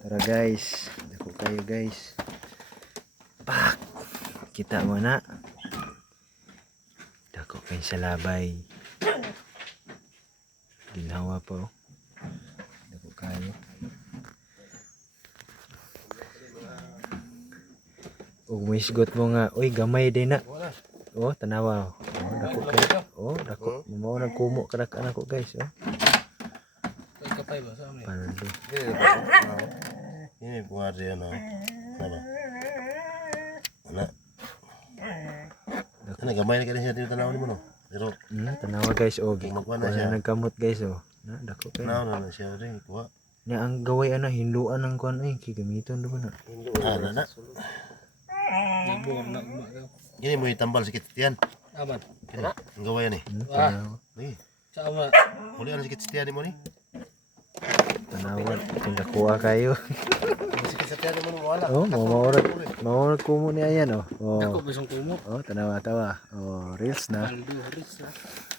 Tara guys, dako kayo guys. Pak! Kita mo na. Dako kayo sa labay. Ginawa po. Dako kayo. Oh, may sigot mo nga. Uy, gamay din na. Oh, tanawa. Oh, dako kayo. Oh, dako. Mo nagkumo kadak anak ko guys, oh. Kapay ba sa amin? Paldo. Ini buat dia no. Mana? Mana? Ano gamay ka rin siya dito tanaw ni mo no. Pero Tanawa guys, oh. Magkuha na Kuha siya. na nagkamot guys, oh. Na, dako kayo. tanaw na siya rin kuha. Nya ang gaway ana hinduan ng kuan ay kigamiton do na. Na. Ibu na umagaw. Ini mo itambal sikit tiyan. Aman. Ang gaway ni. Tanawa. Ni. Sa ama. Huli ano sikit tiyan mo ni. Tanawa kung nakuha kayo. Sikit tiyan mo ni wala. Oh, maurag kumo ni ayan, oh. Ako Oh. bisong kumo. Oh, tanawa tawa. Oh, reels na. Paldo, haris na.